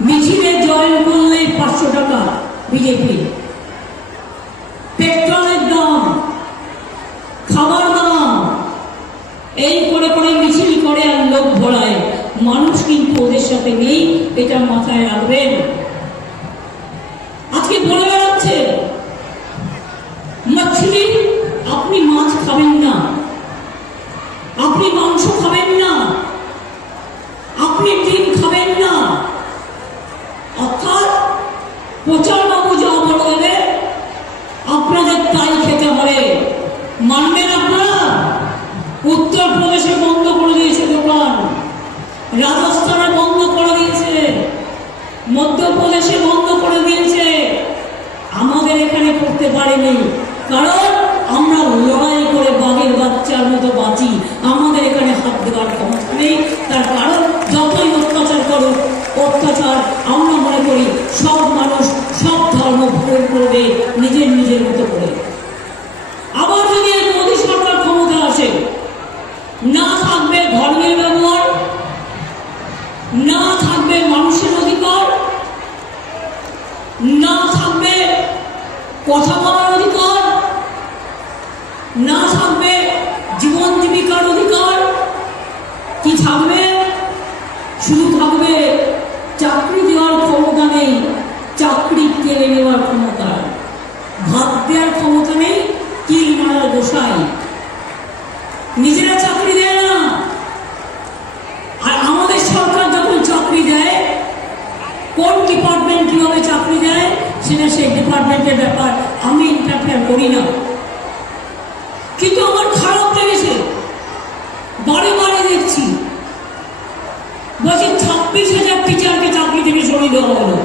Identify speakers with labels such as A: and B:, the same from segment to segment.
A: মিছিলে জয়েন করলে পাঁচশো টাকা বিজেপি। পেট্রোলের দাম, খাবার দাম, এই করে করে মিছিল করে আর লোক ভরায় মানুষ কিন্তু ওদের সাথে নেই, এটা মাথায় রাখবেন আজকে বলে বেড়াচ্ছে মাছলি আপনি মাছ খাবেন না আপনি মাংস খাবেন না আপনি ডিম খাবেন না অর্থাৎ প্রচার বাবু যা বলবে আপনাদের তাই খেতে হবে মানবেন আপনারা উত্তরপ্রদেশে বন্ধ করে দিয়েছে দোকান রাজস্থানে বন্ধ করে দিয়েছে মধ্যপ্রদেশে বন্ধ করে দিয়েছে আমাদের এখানে করতে পারেনি। কারণ আমরা লড়াই করে বাঘের বাচ্চার মতো বাঁচি। আমাদের এখানে হাত দেওয়ার ক্ষমতা নেই। তার কারণ যতই অত্যাচার করুক, অত্যাচার আমরা মনে করি সব মানুষ সব ধর্ম ভরে করবে নিজের নিজের মতো করে। আবার যদি মোদী সরকার ক্ষমতা আসে, না থাকবে ধর্মের ব্যবহার, না থাকবে মানুষের অধিকার না থাকবে কথা বলার অধিকার? না থাকবে জীবন জীবিকার অধিকার? কি থাকবে? শুধু থাকবে চাকরি দেওয়ার ক্ষমতা নেই, চাকরি কেড়ে নেওয়ার ক্ষমতা। ভাত দেওয়ার ক্ষমতা নেই কিল মারার গোসাই? নিজেরা চাকরি দেয় না। আর আমাদের সরকার যখন চাকরি দেয়, কোন ডিপার্টমেন্ট কীভাবে চাকরি সেটা সেই ডিপার্টমেন্টের ব্যাপার, আমি ইন্টারফেয়ার করি না। কিন্তু আমার খারাপ লেগেছে। বারে বারে দেখছি। বলছে, ছাব্বিশ হাজার টিচারকে চাকরি থেকে সরিয়ে দেওয়া হলো।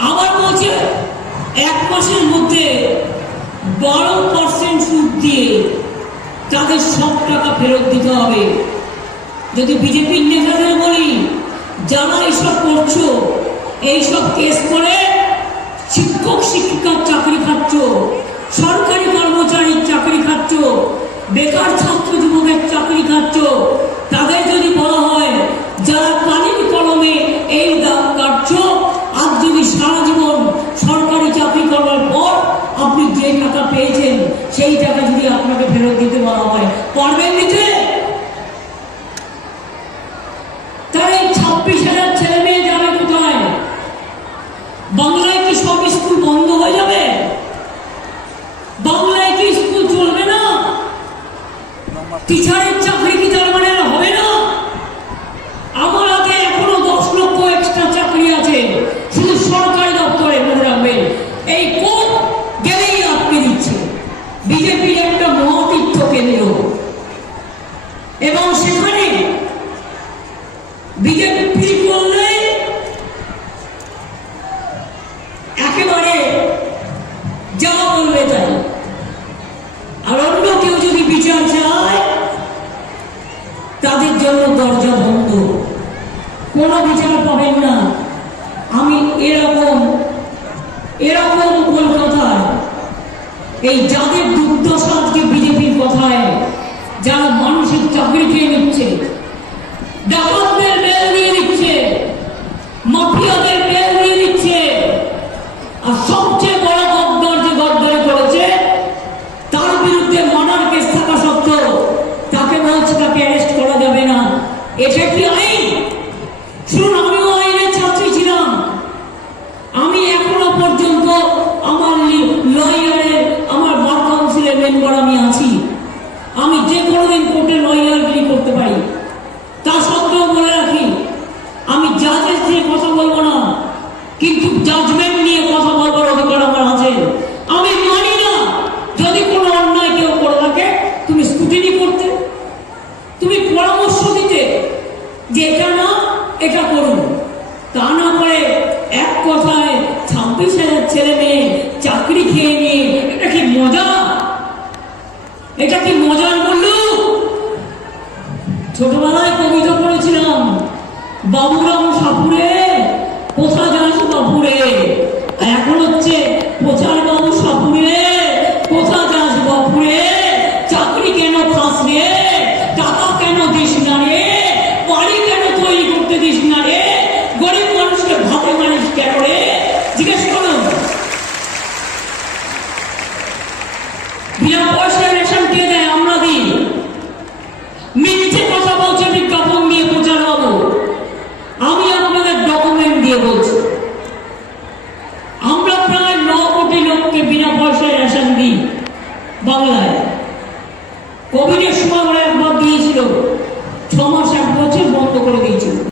A: আবার বলছে, এক মাসের মধ্যে বারো পার্সেন্ট সুদ দিয়ে তাদের সব টাকা ফেরত দিতে হবে। যদি বিজেপির নেতাদের বলি, যারা এইসব করছ, এইসব কেস করে শিক্ষক, শিক্ষিকার চাকরি খাচ্ছ, সরকারি কর্মচারীর চাকরি খাচ্ছ, বেকার ছাত্র যুবকের চাকরি খাচ্ছ, তাদের যদি বলা হয়, যারা কালির কলমে এই দাম কাটছ, আর যদি সারা জীবন সরকারি চাকরি করার পর আপনি যে টাকা পেয়েছেন, সেই টাকা যদি আপনাকে ফেরত দিতে বলা হয়, পারবেন দিতে তাহলে এই ছাব্বিশ হাজার ছেলে মেয়ে যাবে কোথায় বাংলায় কি সব স্কুল বন্ধ হয়ে যাবে বাংলায় কি স্কুল চলবে না টিচারের চাকরি কি তার মানে আর হবে না আমার হাতে এখনও দশ লক্ষ এক্সট্রা চাকরি আছে শুধু সরকারি দপ্তরে মনে রাখবেন এই কোন গেলেই আটকে দিচ্ছে বিজেপির একটা মহাতীর্থ কেন্দ্র এবং সেখানে বিজেপি করলে একেবারে যা বলবে তাই আর অন্য কেউ যদি বিচার চায় তাদের জন্য দরজা বন্ধ। কোনো বিচার পাবেন না। আমি এরকম এরকম কলকাতায় এই যাদের দুর্দশা আজকে বিজেপির কথায়, যারা মানুষের চাকরি খেয়ে নিচ্ছে, ডাকাতদের মেল দিয়ে দিচ্ছে, মাফিয়াদের বেল দিয়ে দিচ্ছে আর সবচেয়ে বড় গদ্দার যে গদ্দারি করেছে তার বিরুদ্ধে মার্ডার কেস থাকা সত্ত্বেও তাকে বলছে তাকে অ্যারেস্ট করা যাবে না এটা কি আইন শুনুন আমিও আইনের ছাত্রী ছিলাম আমি এখনও পর্যন্ত আমার লয়ারের আমার বার কাউন্সিলের মেম্বার আমি আছি আমি যে কোনোদিন কোর্টে লয়ারগিরি করতে পারি তা সত্ত্বেও বলে রাখি আমি জাজেস দিয়ে কথা বলব না কিন্তু জাজমেন্ট নিয়ে কথা বলবার অধিকার আমার আছে। আমি মানি না যদি কোনো অন্যায় কেউ করে থাকে, তুমি স্কুটিনি করতে, তুমি পরামর্শ দিতে যে এটা না, এটা করুন। তা না করে এক কথায় ছাব্বিশ হাজার ছেলে মেয়ে চাকরি খেয়ে নিয়ে, এটা কি মজা? এটা কি মজার বললু ছোটবেলায় কবিতা পড়েছিলাম বাবুরাম সাপুরে কোথা যাস বাপুরে আর এখন হচ্ছে প্রচার বাবু সাপুরে কোথা যাস বাপুরে চাকরি কেন খাস রে টাকা কেন দিস না রে বাড়ি কেন তৈরি করতে দিস না রে গরিব মানুষকে কেন রে জিজ্ঞেস করুন বিনা পয়সায় রেশন কে দেয় আমরা দিই মিথ্যে কথা বলছে বিজ্ঞাপন দিয়ে প্রচার হব আমি আপনাদের ডকুমেন্ট দিয়ে বলছি আমরা প্রায় ন কোটি লোককে বিনা পয়সায় রেশন দিই বাংলায়